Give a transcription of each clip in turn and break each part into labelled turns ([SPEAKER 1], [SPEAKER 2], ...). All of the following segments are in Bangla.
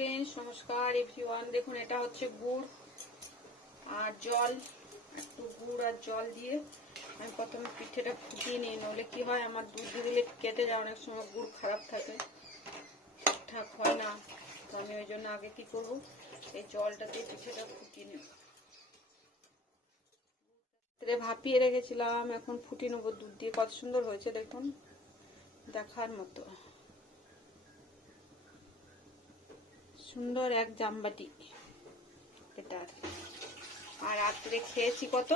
[SPEAKER 1] ফ্রেন্ডস নমস্কার এভরিওয়ান দেখুন, এটা হচ্ছে গুড় আর জল, একটু গুড় আর জল দিয়ে আমি প্রথমে পিঠেটা ফুটিয়ে নিই। নলে কি হয়, আমার দুধ দিলে কেটে যায়, অনেক সময় গুড় খারাপ থাকে। ঠিকঠাক হয় না। তো আমি ওই জন্য আগে কি করব, এই জলটাতে পিঠেটা ফুটিয়ে নেব ভাপিয়ে রেখেছিলাম, এখন ফুটিয়ে নেব দুধ দিয়ে। কত সুন্দর হয়েছে, দেখুন। দেখার মতো। সুন্দর এক জামবাটি এটা আর রাত্রে খেয়েছি কত?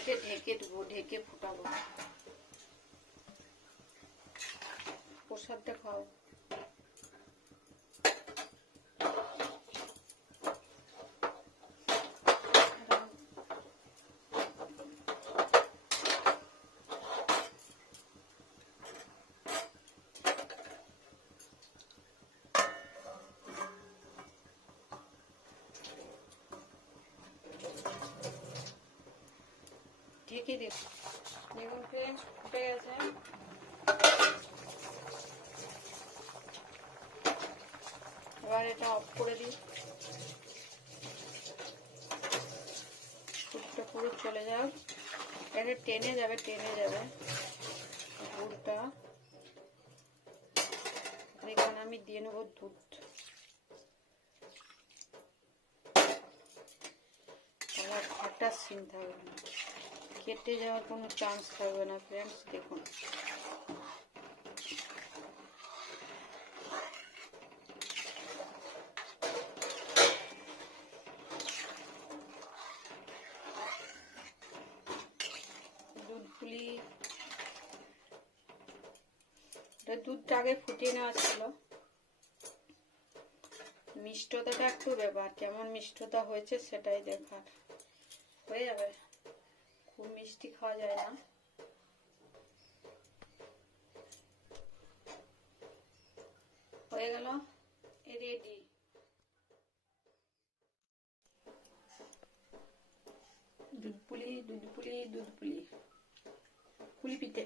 [SPEAKER 1] একে ঢেকে দেবো ঢেকে ফুটাবো। প্রসাদটা খাও। ঢেকে দেব দেখুন ফ্রেন্ডস ফুটে গেছে। এবার এটা অফ করে দিই। ফুটটা পুরো চলে যাক। এটা টেনে যাবে টেনে যাবে। গুড়টা এখানে আমি দিয়ে নেব দুধ। আমার ঘাটার সিন থাকবে। কেটে যাওয়ার কোনো চান্স থাকবে না ফ্রেন্ডস দেখুন। দুধ পুলি এটা দুধটা আগে ফুটিয়ে নেওয়া ছিল। মিষ্টতাটা একটু ব্যাপার, কেমন মিষ্টতা হয়েছে সেটাই দেখার। হয়ে যাবে। খুব মিষ্টি খাওয়া যায় না। হয়ে গেল রেডি দুধ পুলি দুধ পুলি দুধ পুলি। পুলি পিঠে।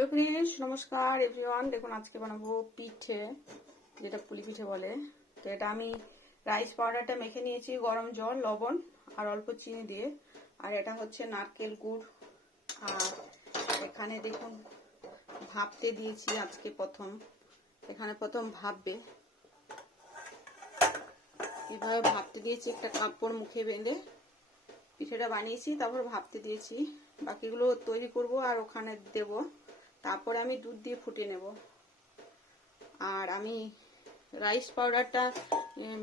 [SPEAKER 1] হ্যালো ফ্রেন্ডস, নমস্কার এভরিওয়ান। দেখুন, আজকে বানাবো পিঠে, যেটা পুলি পিঠে বলে। তো এটা আমি রাইস পাউডারটা মেখে নিয়েছি, গরম জল, লবণ আর অল্প চিনি দিয়ে। আর এটা হচ্ছে নারকেল গুড়। আর এখানে দেখুন, ভাপতে দিয়েছি আজকে প্রথম। এখানে প্রথম ভাববে এভাবে ভাবতে দিয়েছি, একটা কাপড় মুখে বেঁধে। পিঠেটা বানিয়েছি, তারপর ভাবতে দিয়েছি। বাকিগুলো তৈরি করব আর ওখানে দেব। তারপরে আমি দুধ দিয়ে ফুটিয়ে নেব। আর আমি রাইস পাউডারটা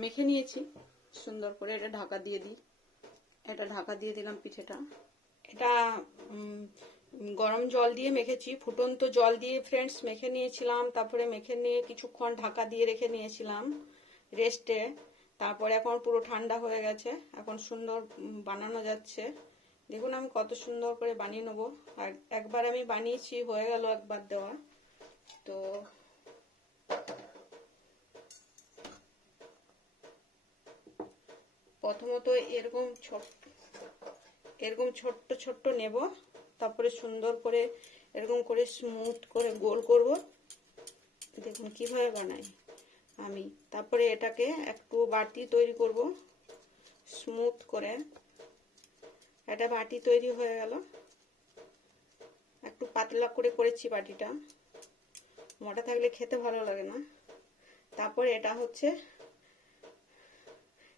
[SPEAKER 1] মেখে নিয়েছি। সুন্দর করে এটা ঢাকা দিয়ে দিই। এটা ঢাকা দিয়ে দিলাম পিঠেটা। এটা গরম জল দিয়ে মেখেছি। ফুটন্ত জল দিয়ে ফ্রেন্ডস মেখে নিয়েছিলাম। তারপরে মেখে নিয়ে কিছুক্ষণ ঢাকা দিয়ে রেখে নিয়েছিলাম রেস্টে তারপরে এখন পুরো ঠান্ডা হয়ে গেছে। এখন সুন্দর বানানো যাচ্ছে। দেখুন আমি কত সুন্দর করে বানিয়ে নেব। আর একবার আমি বানিয়েছি, হয়ে গেল একবার দেওয়া। তো প্রথমত এরকম ছোট, এরকম ছোট্ট ছোট্ট নেব। তারপরে সুন্দর করে এরকম করে স্মুথ করে গোল করব। দেখুন কীভাবে বানাই আমি। তারপরে এটাকে একটু বাটি তৈরি করব স্মুথ করে। একটা বাটি তৈরি হয়ে গেল। একটু পাতলা করে করেছি বাটিটা। মোটা থাকলে খেতে ভালো লাগে না। তারপরে এটা হচ্ছে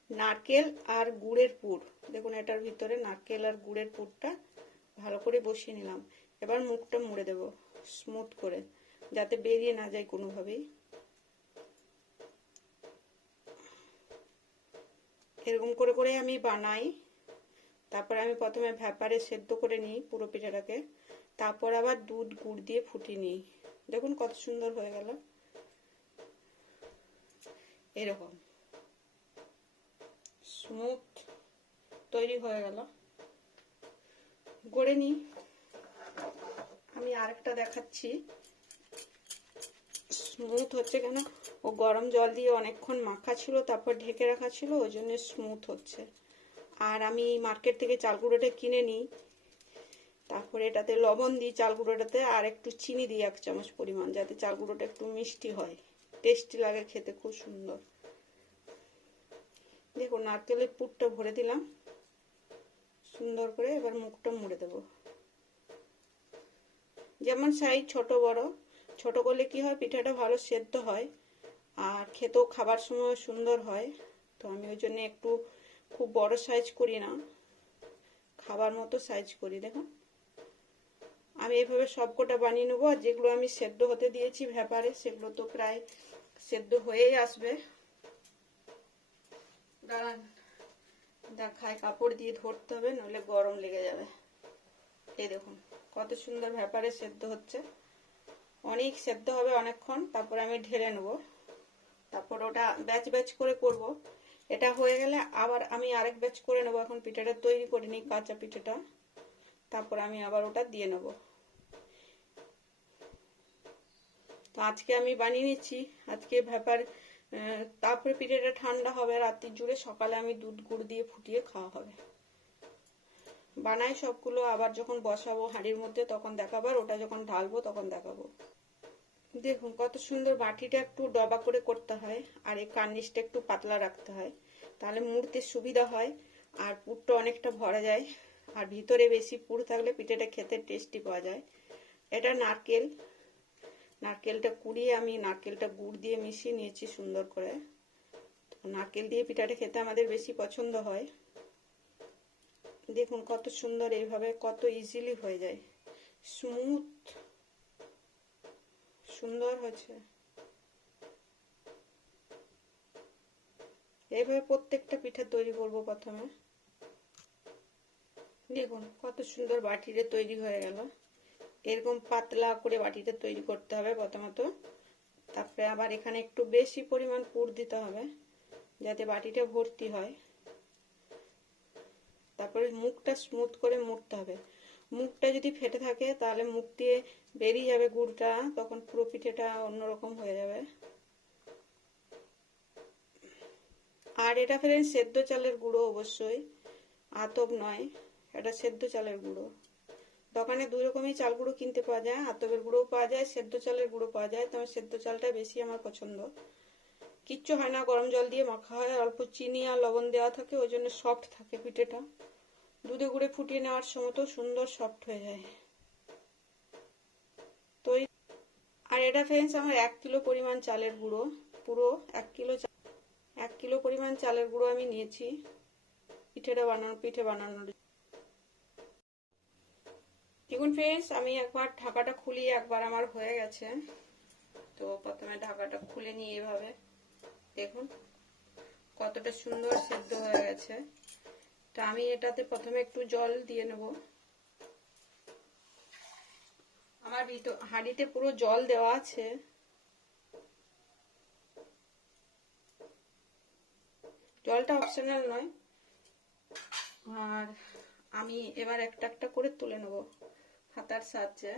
[SPEAKER 1] নারকেল আর গুড়ের পুর। দেখুন, এটার ভিতরে নারকেল আর গুড়ের পুরটা ভালো করে বসিয়ে নিলাম। এবার মুখটা মুড়ে দেব স্মুথ করে, যাতে বেরিয়ে না যায় কোনোভাবেই। এরকম করে করে আমি বানাই। তারপর আমি প্রথমে ভ্যাপারে সেদ্ধ করে নিই পুরো পিঠাটাকে। তারপর আবার দুধ, গুড় দিয়ে ফুটিয়ে নিই। দেখুন কত সুন্দর হয়ে গেল। এরকম। স্মুথ তৈরি হয়ে গেল। গড়ে নিই। আমি আরেকটা দেখাচ্ছি। স্মুথ হচ্ছে কেন? ও গরম জল দিয়ে অনেকক্ষণ মাখা ছিল, তারপর ঢেকে রাখা ছিল, ওই জন্য স্মুথ হচ্ছে। আর আমি মার্কেট থেকে চাল গুঁড়োটা কিনে নিই। তারপরে এটাতে লবণ দিই চাল গুঁড়োটাতে আর একটু চিনি দিই এক চামচ পরিমাণ, যাতে চাল গুঁড়োটা একটু মিষ্টি হয়। টেস্টি লাগে খেতে, খুব সুন্দর। দেখো নারকেলের পুরটা ভরে দিলাম। সুন্দর করে এবার মুখটা মুড়ে দেব। যেমন সাইজ ছোট বড়, ছোট করলে কি হয়, পিঠাটা ভালো সেদ্ধ হয়। আর খেতেও খাবার সময় সুন্দর হয়। তো আমি ওই জন্য একটু খুব বড় সাইজ করি না। খাবার মতো সাইজ করি, দেখুন। আমি এইভাবে সবকটা বানিয়ে নেব, আর যেগুলো আমি সেদ্ধ হতে দিয়েছি ভ্যাপারে সেগুলো তো প্রায় সেদ্ধ হয়েই আসবে। দাঁড়ান, দেখায়, কাপড় দিয়ে ধরতে হবে, নইলে গরম লেগে যাবে। এই দেখুন, কত সুন্দর ভ্যাপারে সেদ্ধ হচ্ছে। অনেক সেদ্ধ হবে অনেকক্ষণ, তারপর আমি ঢেলে নেব। তারপর ওটা ব্যাচ ব্যাচ করে করব। এটা হয়ে গেলে আবার আমি আরেক ব্যাচ করে নেব। এখন পিঠাটা তৈরি করে নিই কাঁচা পিঠাটা। তারপর আমি আবার ওটা দিয়ে নেব। তো আজকে আমি বানিয়ে নিচ্ছি আজকে ভ্যাপার তারপরে পিঠাটা ঠান্ডা হবে, রাত্রি জুড়ে সকালে আমি দুধ গুড় দিয়ে ফুটিয়ে খাওয়া হবে। বানাই সবগুলো, আবার যখন বসাবো হাঁড়ির মধ্যে তখন দেখাবার ওটা যখন ঢালবো তখন দেখাবো। দেখুন, কত সুন্দর বাটিটা একটু ডবা করে করতে হয় আর এই কার্নিশটা একটু পাতলা রাখতে হয়। তাহলে মুড়তে সুবিধা হয় আর পুরটা অনেকটা ভরা যায় আর ভিতরে বেশি পুর থাকলে পিঠেটা খেতে টেস্টি পাওয়া যায়। এটা নারকেল। নারকেলটা কুড়িয়ে আমি নারকেলটা গুড় দিয়ে মিশিয়ে নিয়েছি সুন্দর করে। নারকেল দিয়ে পিঠাটা খেতে আমাদের বেশি পছন্দ হয়। দেখুন কত সুন্দর এইভাবে, কত ইজিলি হয়ে যায়। স্মুথ সুন্দর হয়েছে। এইভাবে প্রত্যেকটা পিঠা তৈরি করব প্রথমে। দেখুন, কত সুন্দর বাটিরে তৈরি হয়ে গেল। এরকম পাতলা করে বাটিটা তৈরি করতে হবে প্রথমত। তারপরে আবার এখানে একটু বেশি পরিমাণ পুর দিতে হবে, যাতে বাটিটা ভর্তি হয়। তারপরে মুখটা স্মুথ করে মুড়তে হবে। মুখটা যদি ফেটে থাকে, তাহলে মুখ দিয়ে বেরিয়ে যাবে গুড়টা, তখন পুরো পিঠেটা অন্যরকম হয়ে যাবে। আর এটা ফেরেন সেদ্ধ চালের গুঁড়ো অবশ্যই, আতপ নয়, এটা সেদ্ধ চালের গুঁড়ো। দোকানে দুই রকমই চাল গুঁড়ো কিনতে পাওয়া যায়, আতপের গুঁড়োও পাওয়া যায়, সেদ্ধ চালের গুঁড়ো পাওয়া যায়, তবে সেদ্ধ চালটা বেশি আমার পছন্দ। কিচ্ছু হয় না, গরম জল দিয়ে মাখা হয় অল্প চিনি আর লবণ দেওয়া থাকে, ওই জন্য সফট থাকে পিঠেটা। দুধে গুঁড়ে ফুটিয়ে নেওয়ার সময় তো সুন্দর সফট হয়ে যায়। তো আর এটা ফ্রেন্ডস আমার এক কিলো পরিমাণ চালের গুঁড়ো। পুরো এক কিলো এক কিলো পরিমাণ চালের গুঁড়ো আমি নিয়েছি। পিঠেটা বানানো পিঠে বানানোর দেখুন ফ্রেন্ডস আমি একবার ঢাকাটা খুলি একবার আমার হয়ে গেছে। তো প্রথমে ঢাকাটা খুলে নিয়ে এভাবে। দেখুন কতটা সুন্দর সেদ্ধ হয়ে গেছে। তা আমি এটাতে প্রথমে একটু জল দিয়ে নেব। আমার হাঁড়িতে পুরো জল দেওয়া আছে। জলটা অপশনাল নয়। আর আমি এবার একটা একটা করে তুলে নেব হাতার সাহায্যে।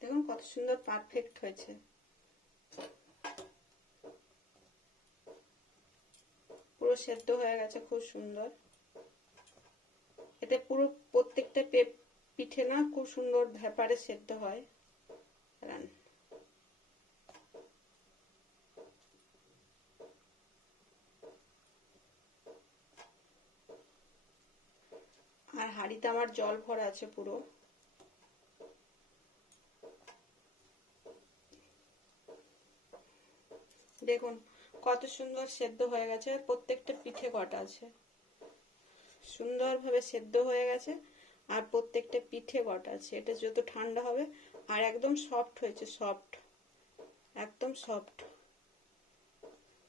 [SPEAKER 1] দেখুন কত সুন্দর পারফেক্ট হয়েছে। পুরো সেদ্ধ হয়ে গেছে, খুব সুন্দর। এতে পুরো প্রত্যেকটা পিঠে না খুব সুন্দর ভেপারে সেদ্ধ হয়। রান আর হাঁড়িতে আমার জল ভরা আছে পুরো। দেখুন কত সুন্দর সেদ্ধ হয়ে গেছে, প্রত্যেকটা পিঠে কটা আছে? সুন্দরভাবে সেদ্ধ হয়ে গেছে, আর প্রত্যেকটা পিঠে কটা আছে। এটা যত ঠান্ডা হবে, আর একদম সফট হয়েছে সফট একদম সফট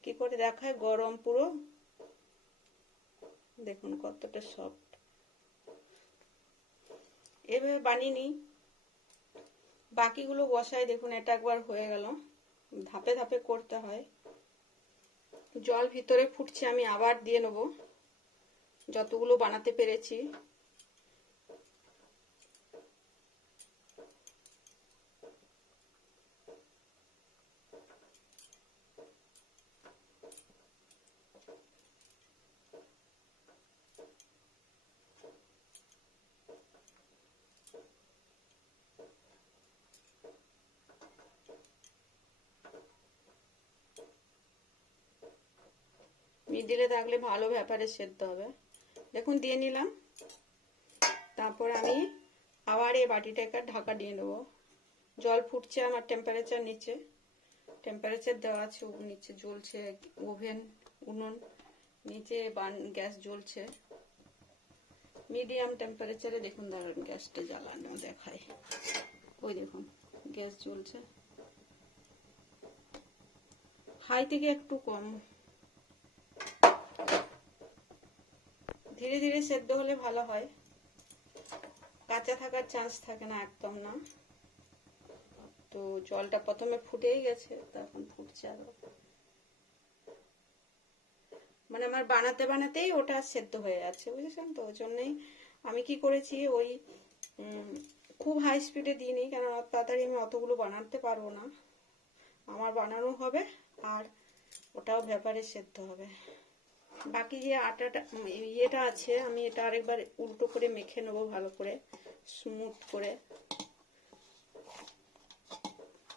[SPEAKER 1] কি করে দেখায়? গরম পুরো। দেখুন কতটা সফট এভাবে বানিয়ে নিই। বাকিগুলো বসাই, দেখুন এটা একবার হয়ে গেল। ধাপে ধাপে করতে হয়। জল ভিতরে ফুটছে আমি আবার দিয়ে নেব। যতগুলো বানাতে পেরেছি। মিডিলে থাকলে ভালো ব্যাপারে সেদ্ধ হবে। দেখুন, দিয়ে নিলাম। তারপর আমি আবার এই বাটিটাকে ঢাকা দিয়ে নেব। জল ফুটছে আমার টেম্পারেচার নিচে। টেম্পারেচার দেওয়া আছে নিচে জ্বলছে ওভেন উনুন, নিচে বান, গ্যাস জ্বলছে। মিডিয়াম টেম্পারেচারে দেখুন, দাঁড়ান, গ্যাসটা জ্বালানো দেখায় ওই দেখুন, গ্যাস জ্বলছে। হাই থেকে একটু কম। ধীরে ধীরে সেদ্ধ হলে ভালো হয়। কাঁচা থাকার চান্স থাকে না একদম না। তো জলটা প্রথমে ফুটেই গেছে, তখন ফুটছে আরও। মানে আমার বানাতে বানাতেই ওটা সেদ্ধ হয়ে যাচ্ছে, বুঝেছেন তো? ওই জন্যই আমি কি করেছি, ওই খুব হাই স্পিডে দিইনি কেন তাড়াতাড়ি আমি অতগুলো বানাতে পারব না। আমার বানানো হবে আর ওটাও ব্যাপারে সেদ্ধ হবে। বাকি যে আটাটা ইয়েটা আছে, আমি এটা আরেকবার উল্টো করে মেখে নেব ভালো করে, স্মুথ করে।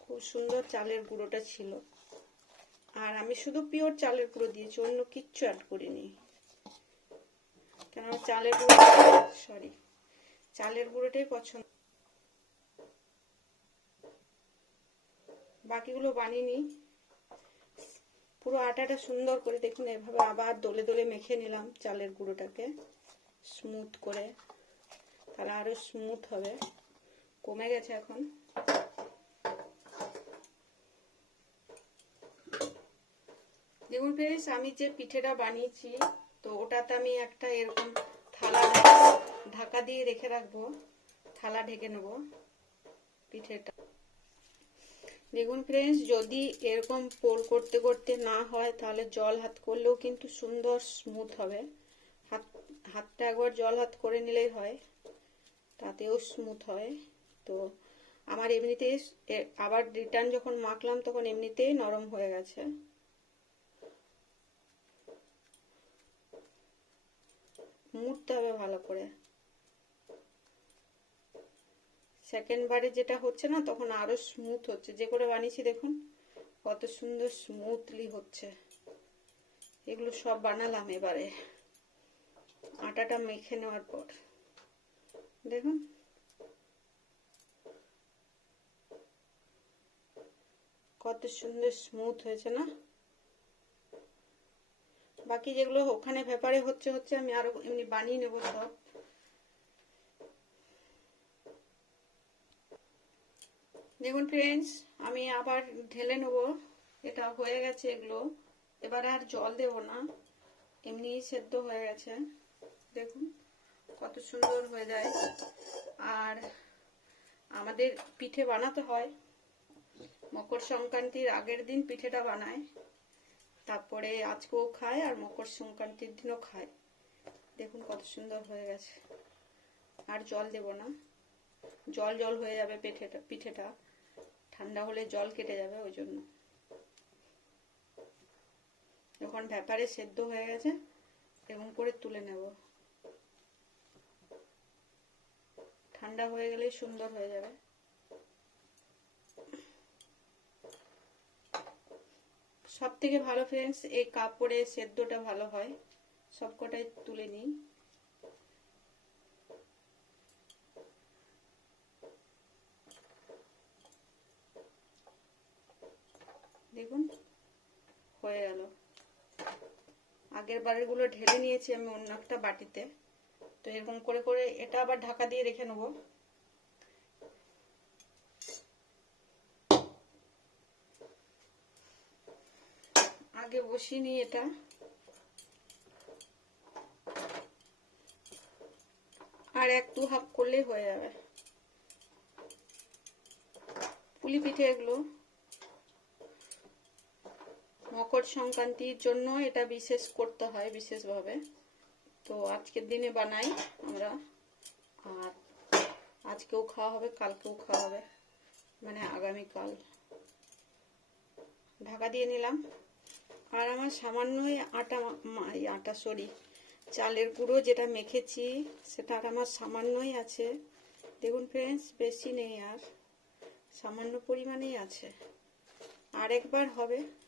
[SPEAKER 1] খুব সুন্দর চালের গুঁড়োটা ছিল। আর আমি শুধু পিওর চালের গুঁড়ো দিয়েছি, অন্য কিচ্ছু অ্যাড করিনি। কেন চালের গুঁড়ো সরি চালের গুঁড়োটাই পছন্দ। বাকিগুলো বানিয়ে নিই। পুরো আটাটা সুন্দর করে দেখুন, এভাবে আবার দলে দলে মেখে নিলাম চালের গুঁড়োটাকে। স্মুথ করে। তাহলে আরও স্মুথ হবে। কমে গেছে এখন। দেখুন ফ্রেন্ডস আমি যে পিঠেটা বানিয়েছি, তো ওটাতে আমি একটা এরকম থালা ঢাকা দিয়ে রেখে রাখব। থালা ঢেকে নেব পিঠেটা। দেখুন ফ্রেন্ডস যদি এরকম পোল করতে করতে না হয়, তাহলে জল হাত করলেও কিন্তু সুন্দর স্মুথ হবে। হাত, হাতটা একবার জল হাত করে নিলেই হয়, তাতেও স্মুথ হয়। তো আমার এমনিতেই এ- আবার রিটার্ন যখন মাখলাম, তখন এমনিতেই নরম হয়ে গেছে। মুড়তে হবে ভালো করে। সেকেন্ড বারে যেটা হচ্ছে না, তখন আরও স্মুথ হচ্ছে। যে করে বানিয়েছি দেখুন, কত সুন্দর স্মুথলি হচ্ছে। এগুলো সব বানালাম এবারে। আটাটা মেখে নেওয়ার পর। দেখুন। কত সুন্দর স্মুথ হয়েছে না? বাকি যেগুলো ওখানে ব্যাপারে হচ্ছে হচ্ছে আমি আরও এমনি বানিয়ে নেব সব। দেখুন ফ্রেন্ডস আমি আবার ঢেলে নেব। এটা হয়ে গেছে এগুলো। এবার আর জল দেব না। এমনি সেদ্ধ হয়ে গেছে। দেখুন কত সুন্দর হয়ে যায়। আর আমাদের পিঠে বানাতে হয়। মকর সংক্রান্তির আগের দিন পিঠেটা বানায়। তারপরে আজকেও খায় আর মকর সংক্রান্তির দিনও খায়। দেখুন কত সুন্দর হয়ে গেছে। আর জল দেব না। জল জল হয়ে যাবে পিঠেটা পিঠেটা। ঠান্ডা হলে জল কেটে যাবে ওই জন্য। যখন ভ্যাপারে সেদ্ধ হয়ে গেছে, এরকম করে তুলে নেব। ঠান্ডা হয়ে গেলেই সুন্দর হয়ে যাবে। সব থেকে ভালো ফ্রেন্ডস এই কাপড়ে সেদ্ধটা ভালো হয়। সবকটাই তুলে নিই। দেখুন, হয়ে গেল। আগের বারেরগুলো ঢেলে নিয়েছি আমি অন্য একটা বাটিতে। তো এরকম করে করে এটা আবার ঢাকা দিয়ে রেখে নেব। আগে বসিয়ে নিই এটা। আর এক দু হাফ করলেই হয়ে যাবে। পুলি পিঠে এগুলো। মকর সংক্রান্তির জন্য এটা বিশেষ করতে হয় বিশেষভাবে। তো আজকের দিনে বানাই আমরা। আর আজকেও খাওয়া হবে, কালকেও খাওয়া হবে। মানে আগামীকাল। ঢাকা দিয়ে নিলাম। আর আমার সামান্যই আটা এই আটা সরি চালের গুঁড়ো যেটা মেখেছি, সেটা আর আমার সামান্যই আছে। দেখুন ফ্রেন্ডস বেশি নেই আর। সামান্য পরিমাণেই আছে। আর একবার হবে।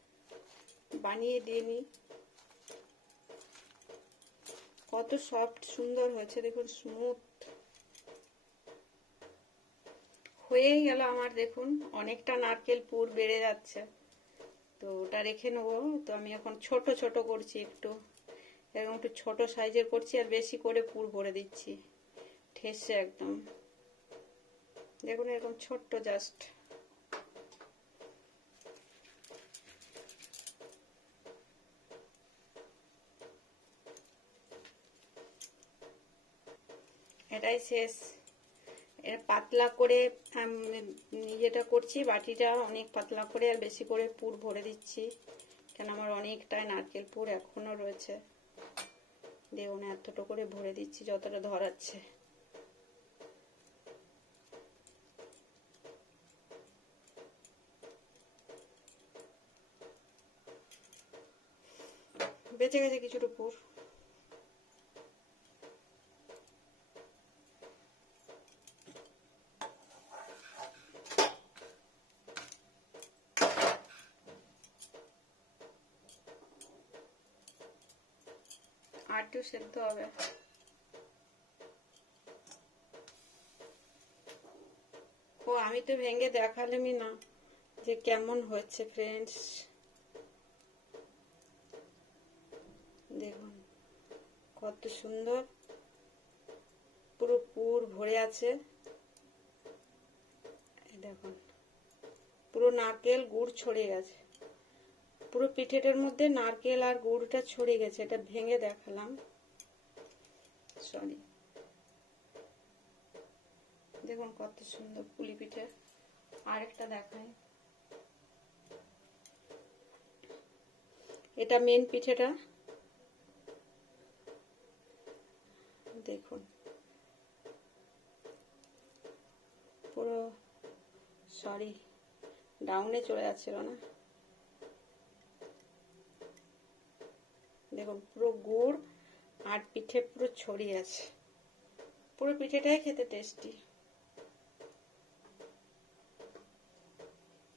[SPEAKER 1] বানিয়ে দিয়ে নিই কত সফট সুন্দর হয়েছে, দেখুন স্মুথ হয়েই গেল আমার, দেখুন, অনেকটা নারকেল পুর বেড়ে যাচ্ছে। তো ওটা রেখে নেব, তো আমি এখন ছোট ছোট করছি একটু। এরকম একটু ছোট সাইজের করছি, আর বেশি করে পুর ভরে দিচ্ছি। ঠেসে একদম। দেখুন, এরকম ছোট্ট জাস্ট এটাই শেষ। এর পাতলা করে যেটা করছি, বাটিটা অনেক পাতলা করে আর বেশি করে পুর ভরে দিচ্ছি। কেন আমার অনেকটাই নারকেল পুর এখনও রয়েছে। দেখুন এতটা করে ভরে দিচ্ছি, যতটা ধরাচ্ছে। বেঁচে গেছে কিছুটা পুর আর একটু সেদ্ধ হবে। ও, আমি তো ভেঙে দেখালামই না যে কেমন হচ্ছে ফ্রেন্ডস দেখুন, কত সুন্দর। পুরো পুর ভরে আছে। দেখুন, পুরো নারকেল গুড় ছড়িয়ে গেছে। পুরো পিঠেটার মধ্যে নারকেল আর গুড়টা ছড়িয়ে গেছে, এটা ভেঙে দেখালাম। সরি। দেখুন কত সুন্দর পুলি পিঠে। আরেকটা দেখাই। এটা মেন পিঠেটা। দেখুন। পুরো, সরি ডাউনে চলে যাচ্ছিল না? দেখুন পুরো গুড় আর পিঠে পুরো ছড়িয়ে আছে। পুরো পিঠেটাই খেতে টেস্টি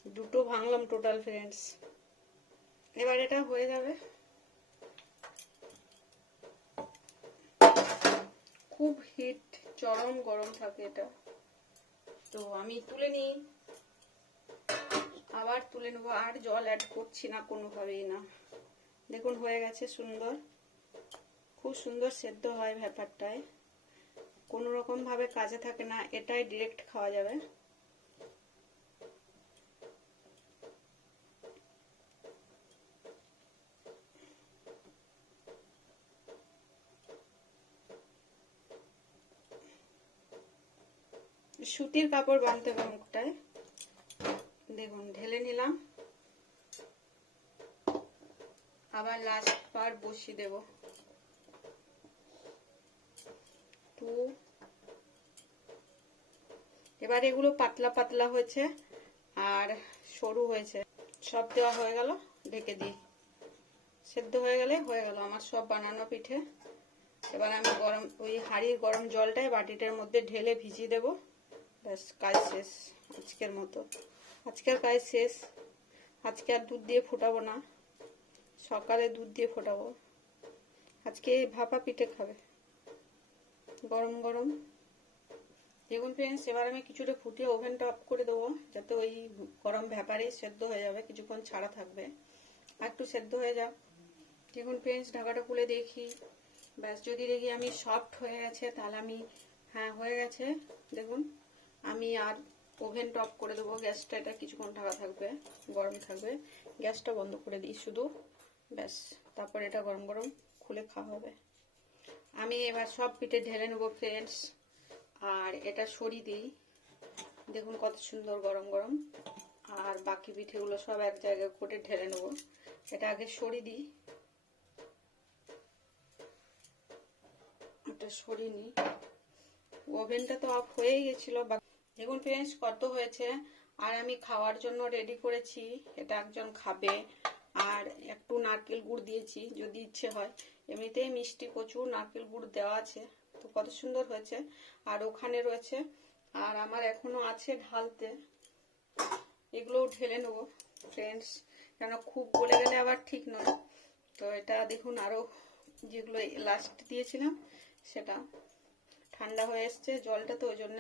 [SPEAKER 1] দুটো ভাঙলাম টোটাল ফ্রেন্ডস এবার এটা হয়ে যাবে। খুব হিট চরম গরম থাকে এটা। তো আমি তুলে নিই। আবার তুলে নেব। আর জল অ্যাড করছি না কোনোভাবেই না। দেখুন, হয়ে গেছে সুন্দর। খুব সুন্দর সেদ্ধ হয় ব্যাপারটায়। কোনো রকম ভাবে কাজে থাকে না, এটাই ডিরেক্ট খাওয়া যাবে। সুতির কাপড় বাঁধতে হবে মুখটায়। দেখুন, ঢেলে নিলাম। আবার লাস্ট পার বসিয়ে দেব। টু এবার এগুলো পাতলা পাতলা হয়েছে আর সরু হয়েছে। সব দেওয়া হয়ে গেল, ঢেকে দিই। সেদ্ধ হয়ে গেলে হয়ে গেল আমার সব বানানো পিঠে। এবার আমি গরম, ওই হাঁড়ির গরম জলটাই বাটিটার মধ্যে ঢেলে ভিজিয়ে দেবো। ব্যাস, কাজ শেষ আজকের মতো। আজকের কাজ শেষ। আজকে আর দুধ দিয়ে ফোটাবো না। সকালে দুধ দিয়ে ফোটাবো। আজকে ভাপা পিঠে খাবে। গরম গরম। দেখুন ফ্রেন্ডস এবার আমি কিছুটা ফুটিয়ে ওভেনটা অফ করে দেবো, যাতে ওই গরম ভ্যাপারে সেদ্ধ হয়ে যাবে, কিছুক্ষণ ছাড়া থাকবে। আর একটু সেদ্ধ হয়ে যাক। দেখুন ফ্রেন্ডস ঢাকাটা খুলে দেখি। ব্যাস, যদি দেখি আমি সফট হয়ে গেছে, তাহলে আমি হ্যাঁ হয়ে গেছে। দেখুন, আমি আর ওভেন অফ করে দেবো। গ্যাসটা এটা কিছুক্ষণ ঢাকা থাকবে, গরম থাকবে। গ্যাসটা বন্ধ করে দিই শুধু। ব্যাস, তারপর এটা গরম গরম খুলে খাওয়া হবে। আমি এবার সব পিঠে ঢেলে নেব ফ্রেন্ডস আর এটা সরি দিই। দেখুন কত সুন্দর গরম গরম। আর বাকি পিঠেগুলো সব এক জায়গায় করে ঢেলে নেব। এটা আগে সরি দিই। এটা সরিয়ে নিই। ওভেনটা তো অফ হয়েই গেছিল। দেখুন ফ্রেন্ডস কত হয়েছে। আর আমি খাওয়ার জন্য রেডি করেছি। এটা একজন খাবে। আর একটু নারকেল গুড় দিয়েছি, যদি ইচ্ছে হয়। এমনিতেই মিষ্টি প্রচুর নারকেল গুড় দেওয়া আছে, তো কত সুন্দর হয়েছে। আর ওখানে রয়েছে, আর আমার এখনও আছে ঢালতে। এগুলোও ঢেলে নেব ফ্রেন্ডস কেন খুব বলে গেলে আবার ঠিক নয়। তো এটা দেখুন আরও যেগুলো লাস্ট দিয়েছিলাম, সেটা। ঠান্ডা হয়ে এসছে জলটা তো, ওই জন্য,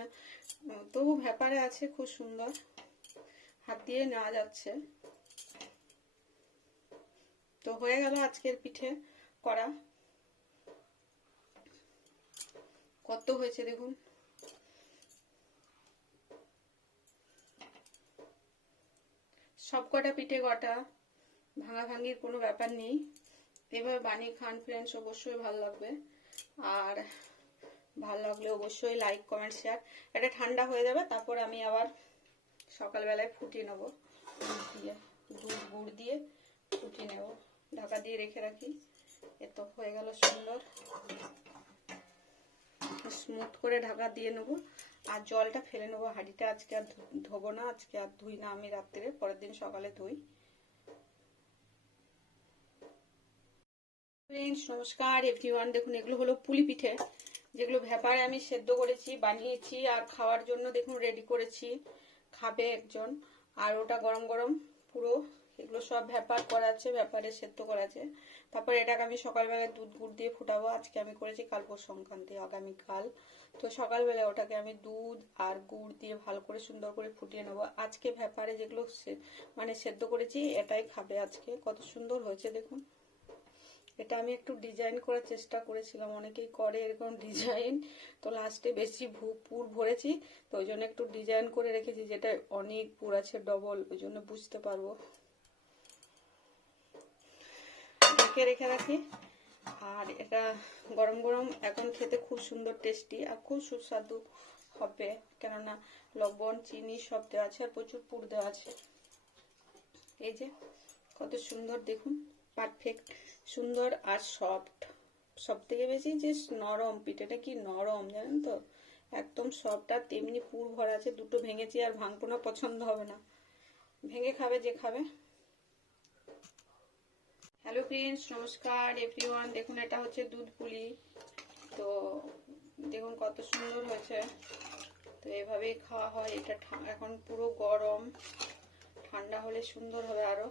[SPEAKER 1] তবু ভ্যাপারে আছে খুব সুন্দর। হাত দিয়ে নেওয়া যাচ্ছে। তো হয়ে গেল আজকের পিঠে করা। কত হয়েছে দেখুন। সব কটা পিঠে কটা ভাঙা ভাঙির কোনো ব্যাপার নেই। এভাবে বানিয়ে খান ফ্রেন্ডস অবশ্যই ভালো লাগবে। আর ভালো লাগলে অবশ্যই লাইক কমেন্ট শেয়ার এটা ঠান্ডা হয়ে যাবে, তারপর আমি আবার সকালবেলায় ফুটিয়ে নেব। দিয়ে দুধ, গুড় দিয়ে ফুটিয়ে নেব। ঢাকা দিয়ে রেখে রাখি। এত হয়ে গেল সুন্দর। স্মুথ করে ঢাকা দিয়ে নেব। আর জলটা ফেলে নেব। হাঁড়িটা আজকে আর ধোবো না, আজকে আর ধুই না আমি রাত্রে, পরের দিন সকালে ধুই। ফ্রেন্ডস নমস্কার। এভরিওয়ান দেখুন, এগুলো হলো পুলি পিঠে, যেগুলো ভ্যাপারে আমি সেদ্ধ করেছি, বানিয়েছি, আর খাওয়ার জন্য দেখুন রেডি করেছি। খাবে একজন, আর ওটা গরম গরম পুরো এগুলো সব ভ্যাপার করা আছে ভ্যাপারে সেদ্ধ করা আছে তারপর এটাকে আমি সকালবেলায় দুধ গুড় দিয়ে ফুটাবো। আজকে আমি করেছি কালপর সংক্রান্তি, আগামীকাল। তো সকালবেলা ওটাকে আমি দুধ আর গুড় দিয়ে ভালো করে সুন্দর করে ফুটিয়ে নেব। আজকে ভ্যাপারে যেগুলো মানে সেদ্ধ করেছি, এটাই খাবে আজকে। কত সুন্দর হয়েছে, দেখুন। এটা আমি একটু ডিজাইন করার চেষ্টা করেছিলাম। অনেকেই করে এরকম ডিজাইন। তো লাস্টে বেশি পুর ভরেছি। তো ওই জন্য একটু ডিজাইন করে রেখেছি, যেটা অনেক পুর আছে, ডবল, ওই জন্য বুঝতে পারব। ঢেকে রেখে রাখি। আর এটা গরম গরম এখন খেতে খুব সুন্দর টেস্টি আর খুব সুস্বাদু হবে। কেননা লবণ, চিনি সব দেওয়া আছে আর প্রচুর পুর দেওয়া আছে। এই যে কত সুন্দর দেখুন পারফেক্ট সুন্দর আর সফট সব থেকে বেশি যে নরম পিঠেটা কি নরম জানেন তো? একদম সফট আর তেমনি পুর ভরা আছে, দুটো ভেঙেছি আর ভাঙবো না পছন্দ হবে না। ভেঙে খাবে যে খাবে। হ্যালো ফ্রেন্ডস নমস্কার এভরিওয়ান দেখুন, এটা হচ্ছে দুধ পুলি। তো দেখুন, কত সুন্দর হয়েছে। তো এভাবেই খাওয়া হয়। এটা এখন পুরো গরম। ঠান্ডা হলে সুন্দর হবে আরও।